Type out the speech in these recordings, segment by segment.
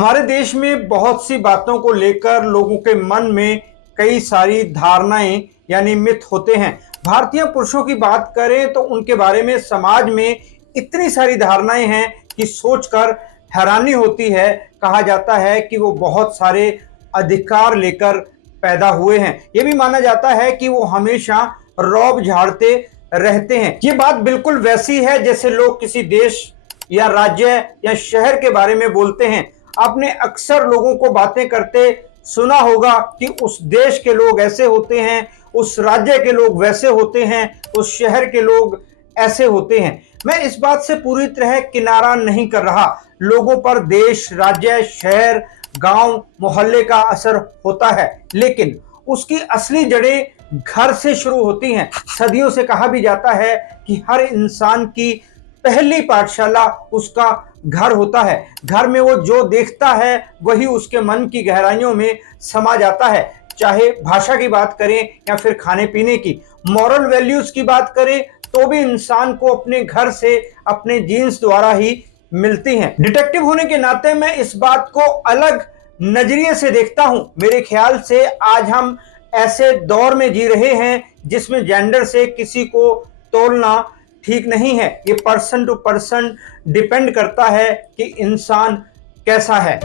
हमारे देश में बहुत सी बातों को लेकर लोगों के मन में कई सारी धारणाएं यानी मिथ होते हैं। भारतीय पुरुषों की बात करें तो उनके बारे में समाज में इतनी सारी धारणाएं हैं कि सोचकर हैरानी होती है। कहा जाता है कि वो बहुत सारे अधिकार लेकर पैदा हुए हैं। ये भी माना जाता है कि वो हमेशा रौब झाड़ते रहते हैं। ये बात बिल्कुल वैसी है जैसे लोग किसी देश या राज्य या शहर के बारे में बोलते हैं। आपने अक्सर लोगों को बातें करते सुना होगा कि उस देश के लोग ऐसे होते हैं, उस राज्य के लोग वैसे होते हैं, उस शहर के लोग ऐसे होते हैं। मैं इस बात से पूरी तरह किनारा नहीं कर रहा। लोगों पर देश, राज्य, शहर, गांव, मोहल्ले का असर होता है, लेकिन उसकी असली जड़ें घर से शुरू होती हैं। सदियों से कहा भी जाता है कि हर इंसान की पहली पाठशाला उसका घर होता है। घर में वो जो देखता है वही उसके मन की गहराइयों में समा जाता है। चाहे भाषा की बात करें या फिर खाने पीने की, मॉरल वैल्यूज की बात करें तो भी इंसान को अपने घर से, अपने जीन्स द्वारा ही मिलती हैं। डिटेक्टिव होने के नाते मैं इस बात को अलग नजरिए से देखता हूं। मेरे ख्याल से आज हम ऐसे दौर में जी रहे हैं जिसमें जेंडर से किसी को तोलना ठीक नहीं है। ये पर्सन टू पर्सन डिपेंड करता है कि इंसान कैसा है।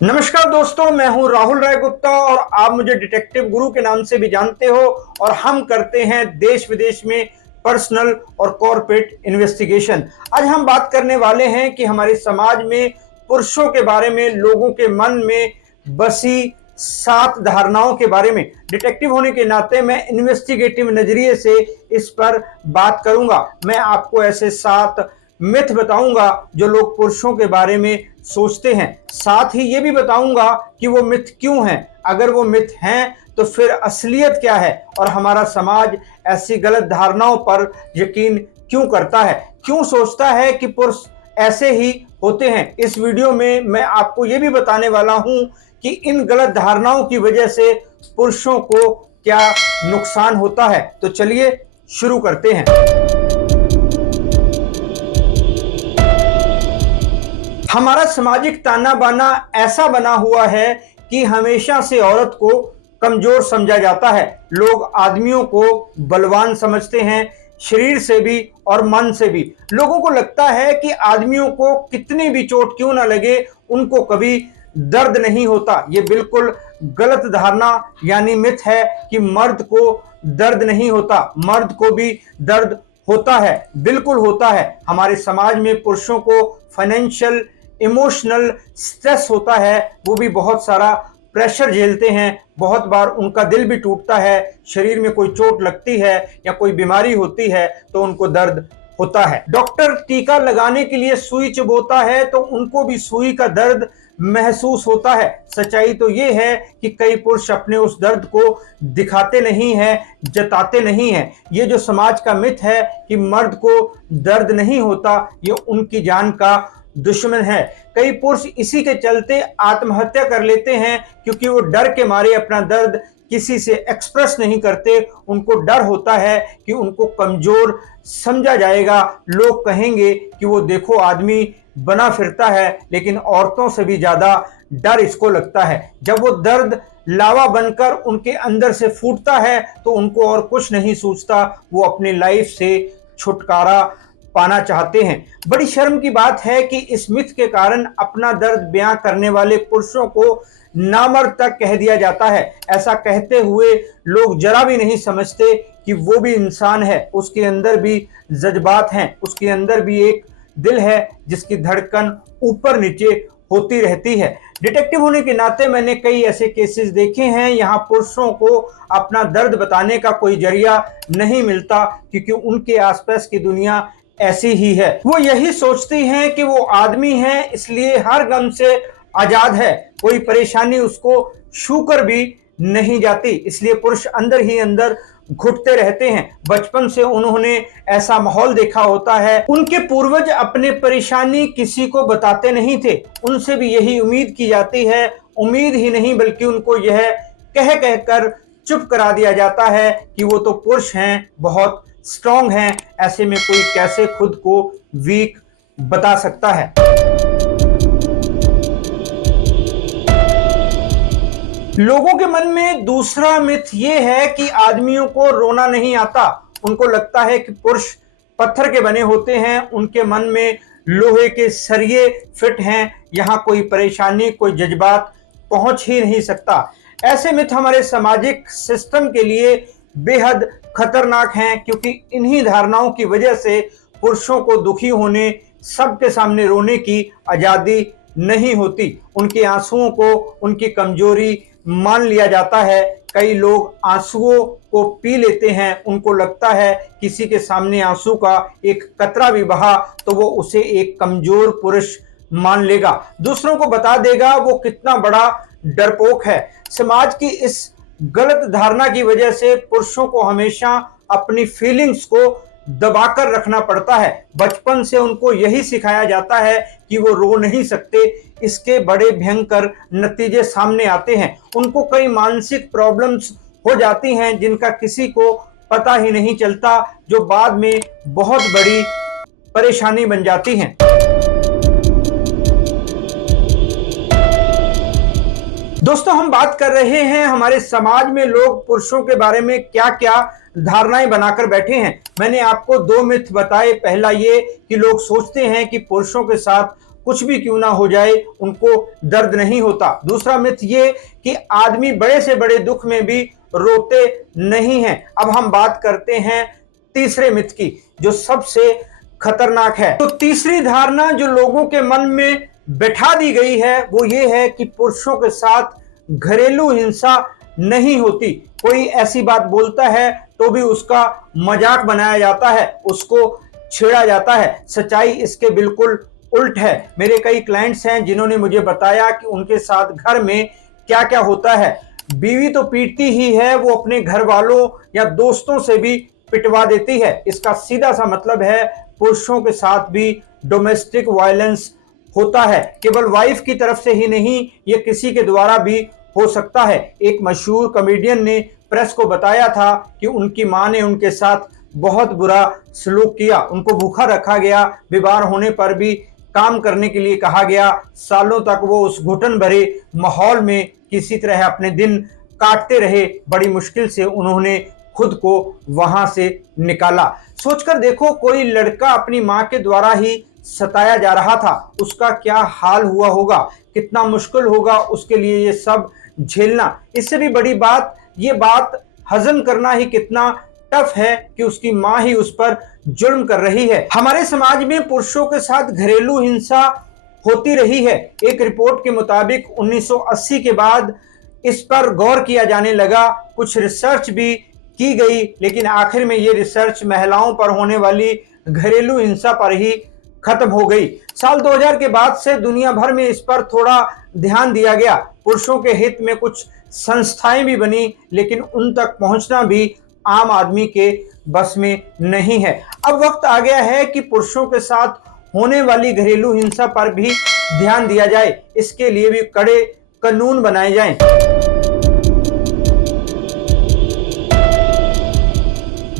नमस्कार दोस्तों, मैं हूं राहुल राय गुप्ता और आप मुझे डिटेक्टिव गुरु के नाम से भी जानते हो। और हम करते हैं देश विदेश में पर्सनल और कॉर्पोरेट इन्वेस्टिगेशन। आज हम बात करने वाले हैं कि हमारे समाज में पुरुषों के बारे में लोगों के मन में बसी 7 धारणाओं के बारे में। डिटेक्टिव होने के नाते मैं इन्वेस्टिगेटिव नजरिए से इस पर बात करूंगा। मैं आपको ऐसे 7 मिथ बताऊंगा जो लोग पुरुषों के बारे में सोचते हैं। साथ ही ये भी बताऊंगा कि वो मिथ क्यों हैं, अगर वो मिथ हैं तो फिर असलियत क्या है और हमारा समाज ऐसी गलत धारणाओं पर यकीन क्यों करता है, क्यों सोचता है कि पुरुष ऐसे ही होते हैं। इस वीडियो में मैं आपको ये भी बताने वाला हूं कि इन गलत धारणाओं की वजह से पुरुषों को क्या नुकसान होता है। तो चलिए शुरू करते हैं। हमारा सामाजिक ताना बाना ऐसा बना हुआ है कि हमेशा से औरत को कमजोर समझा जाता है। लोग आदमियों को बलवान समझते हैं, शरीर से भी और मन से भी। लोगों को लगता है कि आदमियों को कितनी भी चोट क्यों ना लगे, उनको कभी दर्द नहीं होता। ये बिल्कुल गलत धारणा यानी मिथ है कि मर्द को दर्द नहीं होता। मर्द को भी दर्द होता है, बिल्कुल होता है। हमारे समाज में पुरुषों को फाइनेंशियल, इमोशनल स्ट्रेस होता है, वो भी बहुत सारा प्रेशर झेलते हैं। बहुत बार उनका दिल भी टूटता है, शरीर में कोई चोट लगती है या कोई बीमारी होती है तो उनको दर्द होता है। डॉक्टर टीका लगाने के लिए सुई चुभोता है तो उनको भी सुई का दर्द महसूस होता है। सच्चाई तो ये है कि कई पुरुष अपने उस दर्द को दिखाते नहीं हैं, जताते नहीं हैं। ये जो समाज का मिथ है कि मर्द को दर्द नहीं होता, ये उनकी जान का दुश्मन है। कई पुरुष इसी के चलते आत्महत्या कर लेते हैं क्योंकि वो डर के मारे अपना दर्द किसी से एक्सप्रेस नहीं करते। उनको डर होता है कि उनको कमजोर समझा जाएगा। लोग कहेंगे कि वो देखो आदमी बना फिरता है, लेकिन औरतों से भी ज्यादा डर इसको लगता है। जब वो दर्द लावा बनकर उनके अंदर से फूटता है तो उनको और कुछ नहीं सूझता, वो अपनी लाइफ से छुटकारा पाना चाहते हैं। बड़ी शर्म की बात है कि इस मिथ के कारण अपना दर्द बयां करने वाले पुरुषों को नामर्द तक कह दिया जाता है। ऐसा कहते हुए लोग जरा भी नहीं समझते कि वो भी इंसान है, उसके अंदर भी जज्बात हैं, उसके अंदर भी एक दिल है जिसकी धड़कन ऊपर नीचे होती रहती है। डिटेक्टिव होने के नाते मैंने कई ऐसे केसेस देखे हैं यहाँ पुरुषों को अपना दर्द बताने का कोई जरिया नहीं मिलता क्योंकि उनके आसपास की दुनिया ऐसी ही है। वो यही सोचती हैं कि वो आदमी है इसलिए हर गम से आजाद है, कोई परेशानी उसको छू कर भी नहीं जाती। इसलिए पुरुष अंदर ही अंदर घुटते रहते हैं। बचपन से उन्होंने ऐसा माहौल देखा होता है। उनके पूर्वज अपने परेशानी किसी को बताते नहीं थे, उनसे भी यही उम्मीद की जाती है। उम्मीद ही नहीं बल्कि उनको यह कह कहकर चुप करा दिया जाता है कि वो तो पुरुष हैं, बहुत स्ट्रांग हैं, ऐसे में कोई कैसे खुद को वीक बता सकता है। लोगों के मन में दूसरा मिथ यह है कि आदमियों को रोना नहीं आता। उनको लगता है कि पुरुष पत्थर के बने होते हैं, उनके मन में लोहे के सरिये फिट हैं, यहां कोई परेशानी, कोई जज्बात पहुंच ही नहीं सकता। ऐसे मिथ हमारे सामाजिक सिस्टम के लिए बेहद खतरनाक हैं, क्योंकि इन्हीं धारणाओं की वजह से पुरुषों को दुखी होने, सबके सामने रोने की आजादी नहीं होती। उनके आंसुओं को उनकी कमजोरी मान लिया जाता है। कई लोग आंसुओं को पी लेते हैं, उनको लगता है किसी के सामने आंसू का एक कतरा भी बहा तो वो उसे एक कमजोर पुरुष मान लेगा, दूसरों को बता देगा वो कितना बड़ा डरपोक है। समाज की इस गलत धारणा की वजह से पुरुषों को हमेशा अपनी फीलिंग्स को दबाकर रखना पड़ता है। बचपन से उनको यही सिखाया जाता है कि वो रो नहीं सकते, इसके बड़े भयंकर नतीजे सामने आते हैं। उनको कई मानसिक प्रॉब्लम्स हो जाती हैं जिनका किसी को पता ही नहीं चलता, जो बाद में बहुत बड़ी परेशानी बन जाती हैं। दोस्तों, हम बात कर रहे हैं हमारे समाज में लोग पुरुषों के बारे में क्या क्या धारणाएं बनाकर बैठे हैं। मैंने आपको दो मिथ बताए। पहला ये कि लोग सोचते हैं कि पुरुषों के साथ कुछ भी क्यों ना हो जाए उनको दर्द नहीं होता। दूसरा मिथ ये कि आदमी बड़े से बड़े दुख में भी रोते नहीं हैं। अब हम बात करते हैं तीसरे मिथ की, जो सबसे खतरनाक है। तो तीसरी धारणा जो लोगों के मन में बैठा दी गई है वो ये है कि पुरुषों के साथ घरेलू हिंसा नहीं होती। कोई ऐसी बात बोलता है तो भी उसका मजाक बनाया जाता है, उसको छेड़ा जाता है। सच्चाई इसके बिल्कुल उल्ट है। मेरे कई क्लाइंट्स हैं जिन्होंने मुझे बताया कि उनके साथ घर में क्या क्या होता है। बीवी तो पीटती ही है, वो अपने घर वालों या दोस्तों से भी पिटवा देती है। इसका सीधा सा मतलब है पुरुषों के साथ भी डोमेस्टिक वायलेंस होता है। केवल वाइफ की तरफ से ही नहीं, ये किसी के द्वारा भी हो सकता है। एक मशहूर कॉमेडियन ने प्रेस को बताया था कि उनकी मां ने उनके साथ बहुत बुरा सलूक किया, उनको भूखा रखा गया, बीमार होने पर भी काम करने के लिए कहा गया। सालों तक वो उस घुटन भरे माहौल में किसी तरह अपने दिन काटते रहे। बड़ी मुश्किल से उन्होंने खुद को वहां से निकाला। सोचकर देखो, कोई लड़का अपनी मां के द्वारा ही सताया जा रहा था, उसका क्या हाल हुआ होगा, कितना मुश्किल होगा उसके लिए ये सब झेलना। इससे भी बड़ी बात, ये बात हजम करना ही कितना टफ है कि उसकी मां ही उस पर जुल्म कर रही है। हमारे समाज में पुरुषों के साथ घरेलू हिंसा होती रही है। एक रिपोर्ट के मुताबिक 1980 के बाद इस पर गौर किया जाने लगा, कुछ रिसर्च भी की गई, लेकिन आखिर में ये रिसर्च महिलाओं पर होने वाली घरेलू हिंसा पर ही खत्म हो गई। साल 2000 के बाद से दुनिया भर में इस पर थोड़ा ध्यान दिया गया। पुरुषों के हित में कुछ संस्थाएं भी बनी, लेकिन उन तक पहुंचना भी आम आदमी के बस में नहीं है। अब वक्त आ गया है कि पुरुषों के साथ होने वाली घरेलू हिंसा पर भी ध्यान दिया जाए। इसके लिए भी कड़े कानून बनाए जाएं।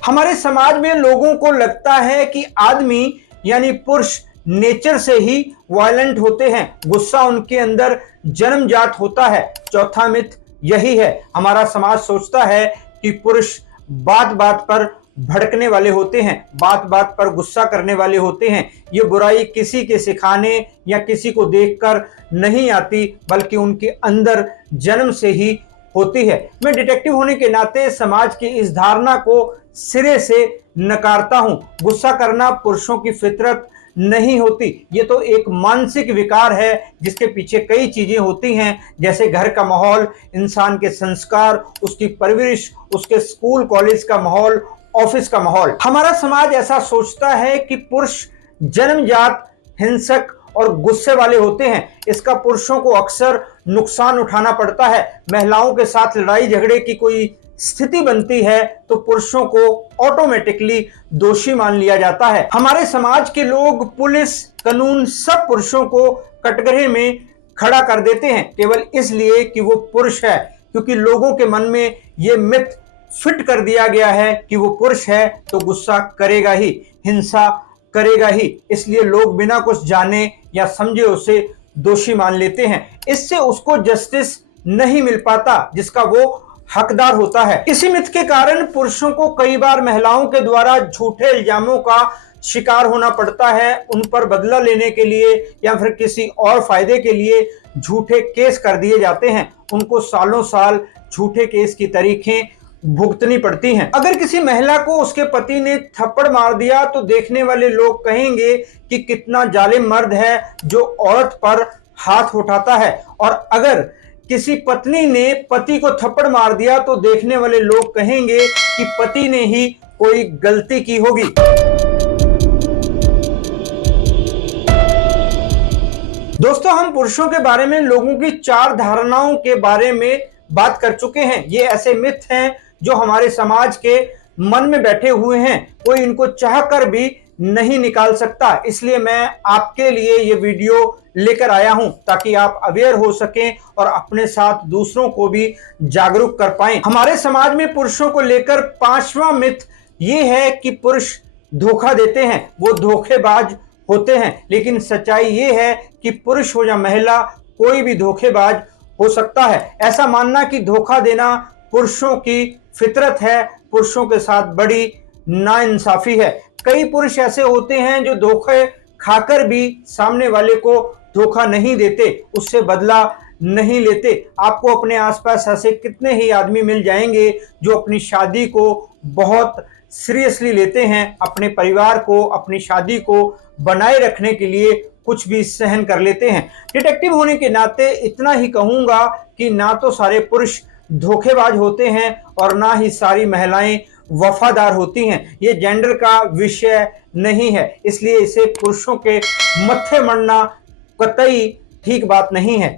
हमारे समाज में लोगों को लगता है कि आदमी यानी पुरुष नेचर से ही वायलेंट होते हैं, गुस्सा उनके अंदर जन्मजात होता है। चौथा मिथ यही है। हमारा समाज सोचता है कि पुरुष बात बात पर भड़कने वाले होते हैं, बात बात पर गुस्सा करने वाले होते हैं। ये बुराई किसी के सिखाने या किसी को देखकर नहीं आती, बल्कि उनके अंदर जन्म से ही होती है। मैं डिटेक्टिव होने के नाते समाज की इस धारणा को सिरे से नकारता हूं। गुस्सा करना पुरुषों की फितरत नहीं होती, ये तो एक मानसिक विकार है जिसके पीछे कई चीजें होती हैं, जैसे घर का माहौल, इंसान के संस्कार, उसकी परवरिश, उसके स्कूल कॉलेज का माहौल, ऑफिस का माहौल। हमारा समाज ऐसा सोचता है कि पुरुष जन्मजात हिंसक और गुस्से वाले होते हैं। इसका पुरुषों को अक्सर नुकसान उठाना पड़ता है। महिलाओं के साथ लड़ाई झगड़े की कोई स्थिति बनती है तो पुरुषों को ऑटोमेटिकली दोषी मान लिया जाता है। हमारे समाज के लोग, पुलिस, कानून सब पुरुषों को कटघरे में खड़ा कर देते हैं, केवल इसलिए कि वो पुरुष है, क्योंकि लोगों के मन में ये मिथ फिट कर दिया गया है कि वो पुरुष है तो गुस्सा करेगा ही, हिंसा करेगा ही, इसलिए लोग बिना कुछ जाने या समझे उसे दोषी मान लेते हैं। इससे उसको जस्टिस नहीं मिल पाता जिसका वो हकदार होता है। इसी मिथ के कारण पुरुषों को कई बार महिलाओं के द्वारा झूठे इल्जामों का शिकार होना पड़ता है। उन पर बदला लेने के लिए या फिर किसी और फायदे के लिए झूठे केस कर दिए जाते हैं। उनको सालों साल झूठे केस की तारीखें भुगतनी पड़ती हैं। अगर किसी महिला को उसके पति ने थप्पड़ मार दिया तो देखने वाले लोग कहेंगे कि कितना जालिम मर्द है जो औरत पर हाथ उठाता है, और अगर किसी पत्नी ने पति को थप्पड़ मार दिया तो देखने वाले लोग कहेंगे कि पति ने ही कोई गलती की होगी। दोस्तों, हम पुरुषों के बारे में लोगों की 4 धारणाओं के बारे में बात कर चुके हैं। ये ऐसे मिथ हैं जो हमारे समाज के मन में बैठे हुए हैं, कोई इनको चाहकर भी नहीं निकाल सकता। इसलिए मैं आपके लिए ये वीडियो लेकर आया हूं ताकि आप अवेयर हो सकें और अपने साथ दूसरों को भी जागरूक कर पाएं। हमारे समाज में पुरुषों को लेकर 5वां मिथ ये है कि पुरुष धोखा देते हैं, वो धोखेबाज होते हैं। लेकिन सच्चाई ये है कि पुरुष हो या महिला, कोई भी धोखेबाज हो सकता है। ऐसा मानना कि धोखा देना पुरुषों की फितरत है, पुरुषों के साथ बड़ी नाइंसाफी है। कई पुरुष ऐसे होते हैं जो धोखे खाकर भी सामने वाले को धोखा नहीं देते, उससे बदला नहीं लेते। आपको अपने आसपास ऐसे कितने ही आदमी मिल जाएंगे जो अपनी शादी को बहुत सीरियसली लेते हैं, अपने परिवार को, अपनी शादी को बनाए रखने के लिए कुछ भी सहन कर लेते हैं। डिटेक्टिव होने के नाते इतना ही कहूंगा कि ना तो सारे पुरुष धोखेबाज होते हैं और ना ही सारी महिलाएं वफादार होती हैं। ये जेंडर का विषय नहीं है, इसलिए इसे पुरुषों के मत्थे मढ़ना कतई ठीक बात नहीं है।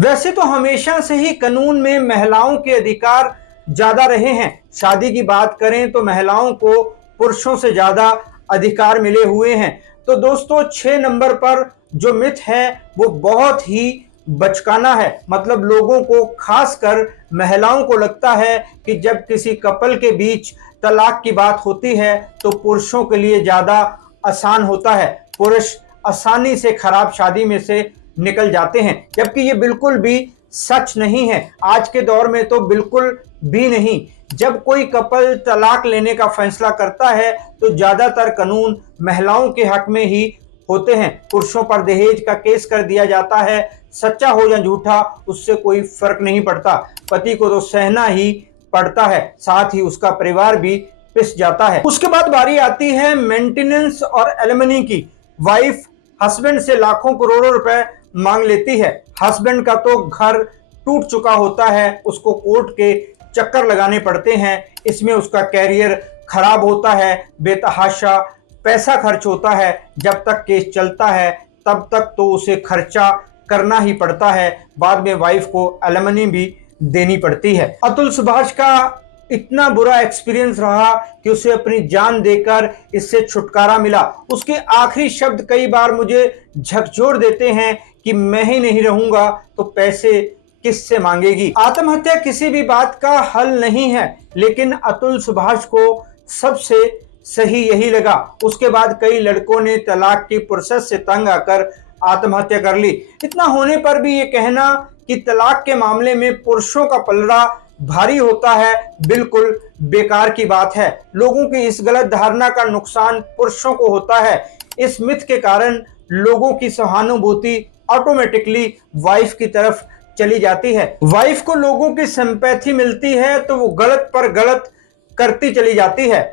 वैसे तो हमेशा से ही कानून में महिलाओं के अधिकार ज्यादा रहे हैं। शादी की बात करें तो महिलाओं को पुरुषों से ज्यादा अधिकार मिले हुए हैं। तो दोस्तों, 6 नंबर पर जो मिथ है वो बहुत ही बचकाना है। मतलब लोगों को, खासकर महिलाओं को लगता है कि जब किसी कपल के बीच तलाक की बात होती है तो पुरुषों के लिए ज्यादा आसान होता है, पुरुष आसानी से खराब शादी में से निकल जाते हैं, जबकि ये बिल्कुल भी सच नहीं है। आज के दौर में तो बिल्कुल भी नहीं। जब कोई कपल तलाक लेने का फैसला करता है तो ज्यादातर कानून महिलाओं के हक में ही होते हैं। पुरुषों पर दहेज का केस कर दिया जाता है, सच्चा हो या झूठा उससे कोई फर्क नहीं पड़ता। पति को तो सहना ही पड़ता है, साथ ही उसका परिवार भी पिस जाता है। उसके बाद बारी आती है मेंटेनेंस और एलिमनी की। वाइफ हस्बैंड से लाखों करोड़ों रुपए मांग लेती है। हस्बैंड का तो घर टूट चुका होता है, उसको कोर्ट के चक्कर लगाने पड़ते हैं, इसमें उसका कैरियर खराब होता है, बेतहाशा पैसा खर्च होता है। जब तक केस चलता है तब तक तो उसे खर्चा करना ही पड़ता है, बाद में वाइफ को एलिमनी भी देनी पड़ती है। अतुल सुभाष का इतना बुरा एक्सपीरियंस रहा कि उसे अपनी जान देकर इससे छुटकारा मिला। उसके आखिरी शब्द कई बार मुझे झकझोर देते हैं कि मैं ही नहीं रहूंगा तो पैसे किससे मांगेगी। आत्महत्या किसी भी बात का हल नहीं है, लेकिन अतुल सुभाष को सबसे सही यही लगा। उसके बाद कई लड़कों ने तलाक की प्रोसेस से तंग आकर आत्महत्या कर ली। इतना होने पर भी ये कहना कि तलाक के मामले में पुरुषों का पलड़ा भारी होता है, बिल्कुल बेकार की बात है। लोगों की इस गलत धारणा का नुकसान पुरुषों को होता है। इस मिथ के कारण लोगों की सहानुभूति ऑटोमेटिकली वाइफ की तरफ चली जाती है। वाइफ को लोगों की सिंपैथी मिलती है तो वो गलत पर गलत करती चली जाती है।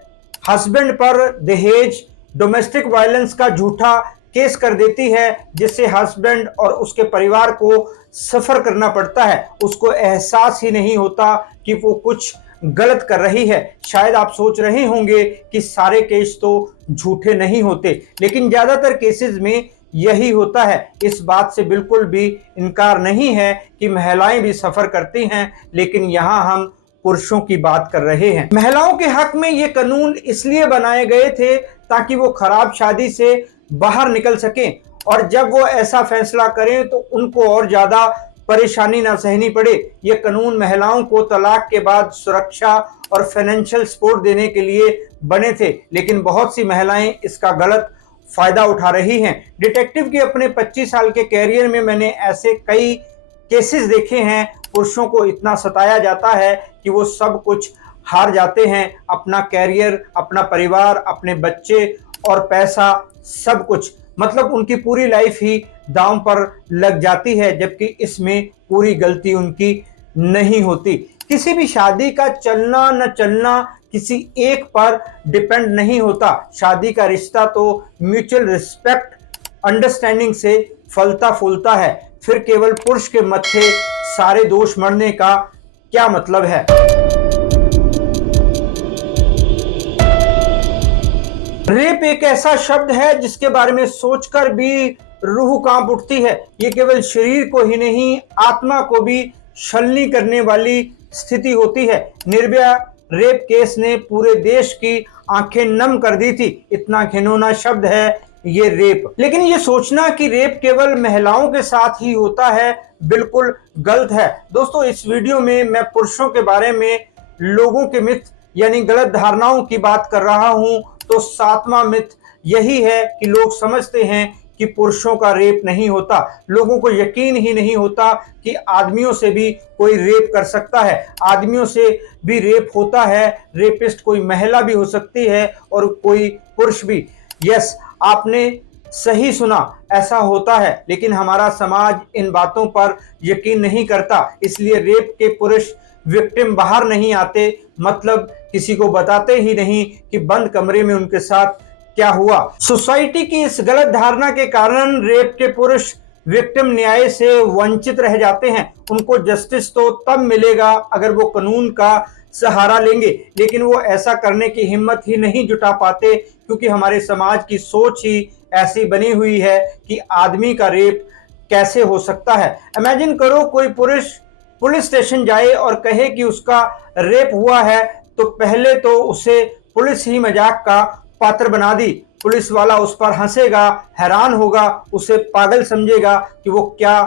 हस्बैंड पर दहेज, डोमेस्टिक वायलेंस का झूठा केस कर देती है, जिससे हस्बैंड और उसके परिवार को सफर करना पड़ता है। उसको एहसास ही नहीं होता कि वो कुछ गलत कर रही है। शायद आप सोच रहे होंगे कि सारे केस तो झूठे नहीं होते, लेकिन ज्यादातर केसेस में यही होता है। इस बात से बिल्कुल भी इनकार नहीं है कि महिलाएं भी सफर करती हैं, लेकिन यहाँ हम पुरुषों की बात कर रहे हैं। महिलाओं के हक में ये कानून इसलिए बनाए गए थे ताकि वो खराब शादी से बाहर निकल सकें, और जब वो ऐसा फैसला करें तो उनको और ज्यादा परेशानी ना सहनी पड़े। ये कानून महिलाओं को तलाक के बाद सुरक्षा और फाइनेंशियल सपोर्ट देने के लिए बने थे, लेकिन बहुत सी महिलाएं इसका गलत फायदा उठा रही हैं। डिटेक्टिव के अपने 25 साल के कैरियर में मैंने ऐसे कई केसेस देखे हैं। पुरुषों को इतना सताया जाता है कि वो सब कुछ हार जाते हैं, अपना कैरियर, अपना परिवार, अपने बच्चे और पैसा, सब कुछ, मतलब उनकी पूरी लाइफ ही दांव पर लग जाती है, जबकि इसमें पूरी गलती उनकी नहीं होती। किसी भी शादी का चलना न चलना किसी एक पर डिपेंड नहीं होता। शादी का रिश्ता तो म्यूचुअल रिस्पेक्ट, अंडरस्टैंडिंग से फलता फूलता है। फिर केवल पुरुष के मत्थे सारे दोष मढ़ने का क्या मतलब है? रेप एक ऐसा शब्द है जिसके बारे में सोचकर भी रूह कांप उठती है। ये केवल शरीर को ही नहीं, आत्मा को भी छलनी करने वाली स्थिति होती है। निर्भया रेप केस ने पूरे देश की आंखें नम कर दी थी। इतना घिनौना शब्द है ये रेप। लेकिन ये सोचना कि रेप केवल महिलाओं के साथ ही होता है, बिल्कुल गलत है। दोस्तों, इस वीडियो में मैं पुरुषों के बारे में लोगों के मिथ यानी गलत धारणाओं की बात कर रहा हूं। तो 7वां मिथ यही है कि लोग समझते हैं कि पुरुषों का रेप नहीं होता। लोगों को यकीन ही नहीं होता कि आदमियों से भी कोई रेप कर सकता है। आदमियों से भी रेप होता है। रेपिस्ट कोई महिला भी हो सकती है और कोई पुरुष भी। यस, आपने सही सुना, ऐसा होता है। लेकिन हमारा समाज इन बातों पर यकीन नहीं करता, इसलिए रेप के पुरुष विक्टिम बाहर नहीं आते, मतलब किसी को बताते ही नहीं कि बंद कमरे में उनके साथ क्या हुआ। सोसाइटी की इस गलत धारणा के कारण रेप के पुरुष विक्टिम न्याय से वंचित रह जाते हैं। उनको जस्टिस तो तब मिलेगा अगर वो कानून का सहारा लेंगे, लेकिन वो ऐसा करने की हिम्मत ही नहीं जुटा पाते, क्योंकि हमारे समाज की सोच ही ऐसी बनी हुई है कि आदमी का रेप कैसे हो सकता है। इमेजिन करो, कोई पुरुष पुलिस स्टेशन जाए और कहे कि उसका रेप हुआ है, तो पहले तो उसे पुलिस ही मजाक का पात्र बना दी। पुलिस वाला उस पर हंसेगा, हैरान होगा, उसे पागल समझेगा कि वो क्या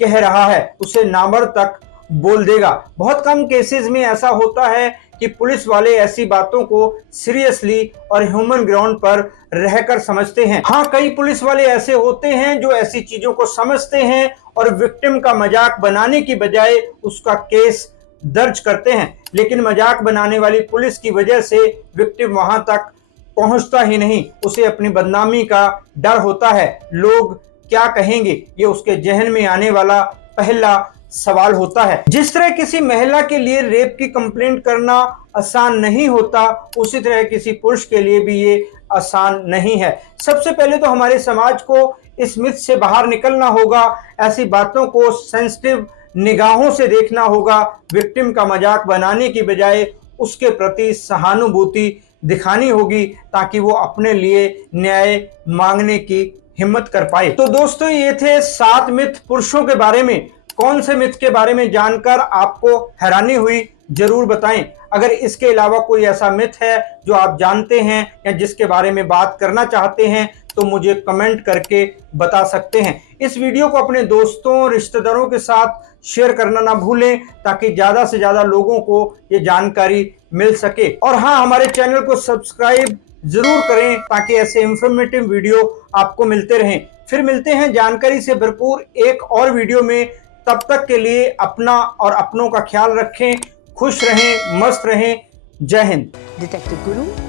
कह रहा है, उसे नामर्द तक बोल देगा। बहुत कम केसेस में ऐसा होता है कि पुलिस वाले ऐसी बातों को सीरियसली और ह्यूमन ग्राउंड पर रहकर समझते हैं। हाँ, कई पुलिस वाले ऐसे होते हैं जो ऐसी चीजों को समझते हैं और विक्टिम का मजाक बनाने की बजाय उसका केस दर्ज करते हैं। लेकिन मजाक बनाने वाली पुलिस की वजह से विक्टिम वहां तक पहुंचता ही नहीं। उसे अपनी बदनामी का डर होता है। लोग क्या कहेंगे, ये उसके जहन में आने वाला पहला सवाल होता है। जिस तरह किसी महिला के लिए रेप की कंप्लेंट करना आसान नहीं होता, उसी तरह किसी पुरुष के लिए भी ये आसान नहीं है। सबसे पहले तो हमारे समाज को इस मिथ से बाहर निकलना होगा। ऐसी बातों को सेंसिटिव निगाहों से देखना होगा। विक्टिम का मजाक बनाने की बजाय उसके प्रति सहानुभूति दिखानी होगी, ताकि वो अपने लिए न्याय मांगने की हिम्मत कर पाए। तो दोस्तों, ये थे 7 मिथ पुरुषों के बारे में। कौन से मिथ के बारे में जानकर आपको हैरानी हुई, जरूर बताएं। अगर इसके अलावा कोई ऐसा मिथ है जो आप जानते हैं या जिसके बारे में बात करना चाहते हैं, तो मुझे कमेंट करके बता सकते हैं। इस वीडियो को अपने दोस्तों, रिश्तेदारों के साथ शेयर करना ना भूलें, ताकि ज्यादा से ज्यादा लोगों को ये जानकारी मिल सके। और हाँ, हमारे चैनल को सब्सक्राइब जरूर करें, ताकि ऐसे इंफॉर्मेटिव वीडियो आपको मिलते रहें। फिर मिलते हैं जानकारी से भरपूर एक और वीडियो में। तब तक के लिए अपना और अपनों का ख्याल रखें, खुश रहें, मस्त रहें। जय हिंद। डिटेक्टिव गुरु